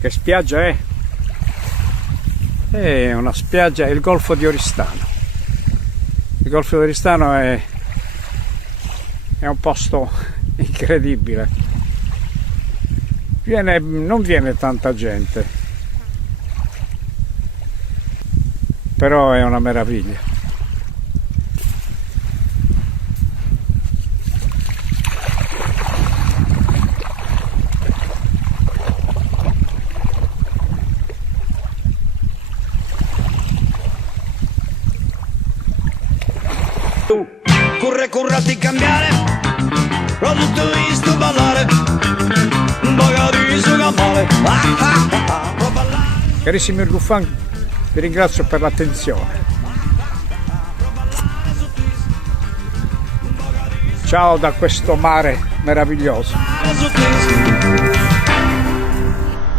Che spiaggia è? È una spiaggia, è il Golfo di Oristano. Il Golfo di Oristano è un posto incredibile. Non viene tanta gente, però è una meraviglia. Corre a ti cambiare, l'ho tutto visto ballare, un po' capisco che male. Carissimi Urgufan, vi ringrazio per l'attenzione. Ciao da questo mare meraviglioso.